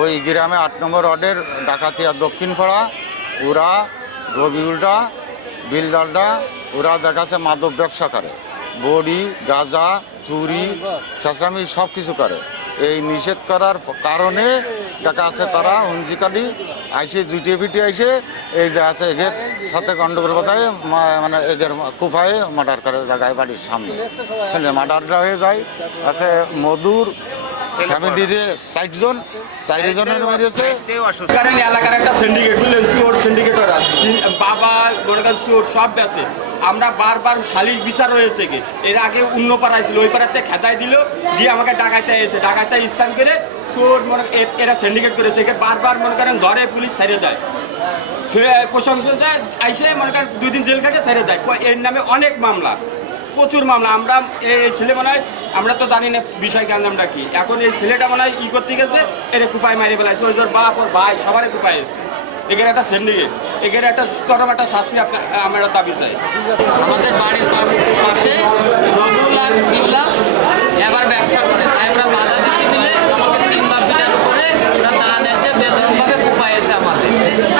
ওই গ্রামে আট নম্বর রডের ডাকাতিয়া দক্ষিণ পাড়া ওরা রবিউলটা বিলদারটা ওরা দেখাচ্ছে মাদক ব্যবসা করে। বড়ি, গাঁজা, চুরি চাষরামি সব কিছু করে। এই নিষেধ করার কারণে দেখা আছে তারা হুঞ্জিকালি আইসে, জুটিয়ে ফিটিয়ে আইসে, এই আছে এগের সাথে গন্ডগোল বাধায় মানে এগের কুফায়ে মার্ডার করে জায়গায় বাড়ির সামনে। মার্ডারটা হয়ে যায়। আছে মধুর ফ্যামিলিতে ষাট জন চার জনের মেরেছে কারণ এলাকার একটা সিন্ডিকেট বুঝলেন চোর সিন্ডিকেট ওরা বাবা মনে করেন চোর সব আমরা বারবার শালিশ বিচার হয়েছে কি? এর আগে অন্য পাড়ায় ছিল ওই পাড়াতে খেতায় দিল দিয়ে আমাকে ডাকাইতে এসে ডাকাইতে স্থান করে চোর মনে এরা সিন্ডিকেট করেছে একে বারবার মনে করেন ধরে পুলিশ ছেড়ে দেয়। সে প্রশংসা আইসে মনে করেন দুই দিন জেল খাটে ছেড়ে দেয়। এর নামে অনেক মামলা। প্রচুর মামলা। আমরা এই ছেলে মনে হয়, আমরা তো জানি না বিষয় গ্যাঞ্জামটা কি। এখন এই ছেলেটা মনে হয় ই করতে গেছে, এরে কুপায় মারি ফেলাইছে। ওই জোর বাপ, ওর ভাই, সবারই কুপায় এসে এখানে একটা সেন্ডিকেট এখানে একটা চরম একটা শাস্তি আমরা দাবি চাই। আমাদের বাড়ির পাশে রবুল আর ইল্লাল এবার ব্যবসা করে তাই আমরা বাধা দিতে দিলে আমাকে তিন বার দিনের উপরে ওরা দাঁড়ান এসে বেদরভাবে কুপাইছে আমাদের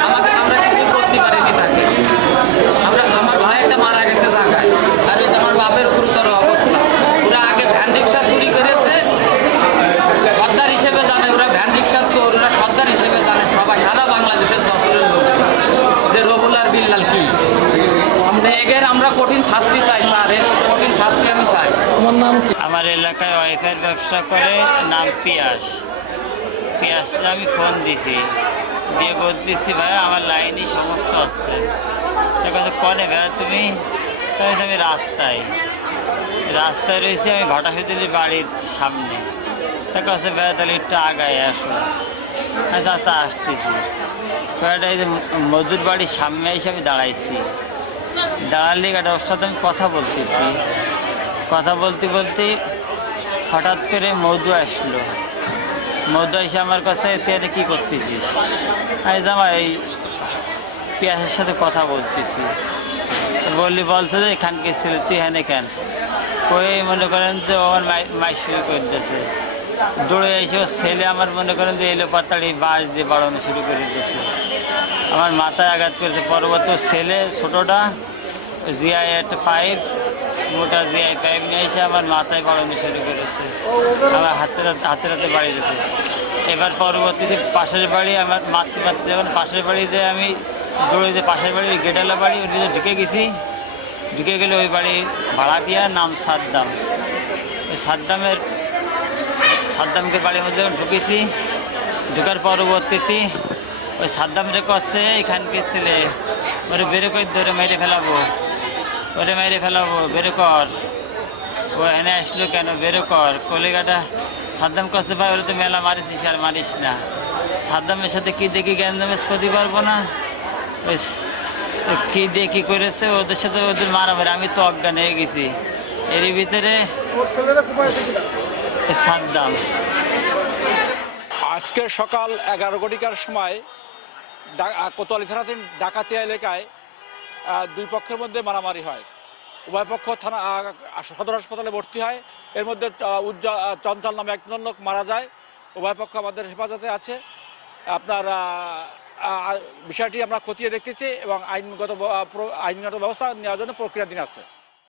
আমাকে আমরা কিছু করতে পারিনি তাকে আমরা আমার ভাই একটা মারা গেছে ঢাকায় আর এই যে আমার বাপের গুরুতর অবস্থা ওরা আগে ভ্যান রিক্সা চুরি করেছে সর্দার হিসেবে জানে ওরা ভ্যান রিক্সা চোর ওরা সর্দার হিসেবে জানে সবাই সারা বাংলাদেশের দখলের লোক যে রবুল কি? আমরা এগের আমরা কঠিন শাস্তি চাই স্যার এর কঠিন শাস্তি আমি চাই। তোমার নাম আমার এলাকায় ওয়াইফাইয়ের ব্যবসা করে নাম পিয়াস। পিয়াস আমি ফোন দিছি। দিয়ে বলতেছি ভাই আমার লাইনে সমস্যা হচ্ছে। তো কথা কনে ভাই তুমি? তাই আমি রাস্তায়। রাস্তায় রয়েছি আমি ঘটাফিতুলি বাড়ির সামনে। তা কাছে ভাই তাহলে একটু আগায় আসো। আচ্ছা আসতেছি। কয়েকটা এই যে মজুর বাড়ির সামনে আমি দাঁড়াইছি। দাঁড়ালে একটা ওর সাথে আমি কথা বলতেছি। কথা বলতে বলতে হঠাৎ করে মধু আসলো। মধু এসে আমার কাছে, তুই কি করতেছিস? আমি জামা এই পেঁয়াজের সাথে কথা বলতেছি। বললি, বলছে যে এখানকে ছিল তুই হ্যাঁ কেন? কই, মনে করেন যে ও আমার মাই মাই শুরু করে দিয়েছে দৌড়ে এসে ছেলে আমার মনে করেন যে এলো পাতাড়ি বাঁশ দিয়ে বাড়ানো শুরু করে দিয়েছে। আমার মাথায় আঘাত করেছে। পরবর্তী ছেলে ছোটোটা, জিআই একটা পাইপ মোটা জিআই পাইপ নিয়ে এসে আমার মাথায় বাড়ানো শুরু করেছে। আমার হাতে- হাতের হাতে বাড়ি দিয়েছে। এবার পরবর্তীতে পাশের বাড়ি আমার মাতৃ মারতে যখন পাশের বাড়িতে আমি দৌড়ে যে পাশের বাড়ির গেটালা বাড়ি, ওর ভিতরে ঢুকে গেছি। ঢুকে গেলে ওই বাড়ি ভাড়াটিয়া নাম সাদ্দাম। সাদ্দামের সাদ্দামকে বাড়ির মধ্যে ঢুকেছি। ঢুকার পরবর্তীতে ওই সাদ্দামরে করছে এখানকে ছেলে, ওরে বেরো করে, ধরে মেরে ফেলাবো। ওরে মেরে ফেলাবো, বেরো কর। ও এনে আসলো কেন? বেরো কর। কলিগাটা সাদ্দাম করছে ভাই, ওরা তো মেলা মারিছিস আর মারিস না। সাদ্দামের সাথে কি দেখি জ্ঞানদামেশ করতে পারব না? ওই কি দিয়ে কি করেছে? ওদের সাথে ওদের মারামারি। আমি তো অজ্ঞান হয়ে গেছি। এর ভিতরে সাদ্দাম আজকে সকাল এগারো ঘটিকার সময় কোতোয়ালি থানাধীন ডাকাতিয়া এলাকায় দুই পক্ষের মধ্যে মারামারি হয়। উভয় পক্ষ থানা সদর হাসপাতালে ভর্তি হয়। এর মধ্যে উজ্জ্বল চঞ্চল নামে একজন লোক মারা যায়। উভয় পক্ষ আমাদের হেফাজতে আছে। আপনার বিষয়টি আমরা খতিয়ে দেখতেছি এবং আইনগত আইনগত ব্যবস্থা নেওয়ার জন্য প্রক্রিয়াধীন আছে।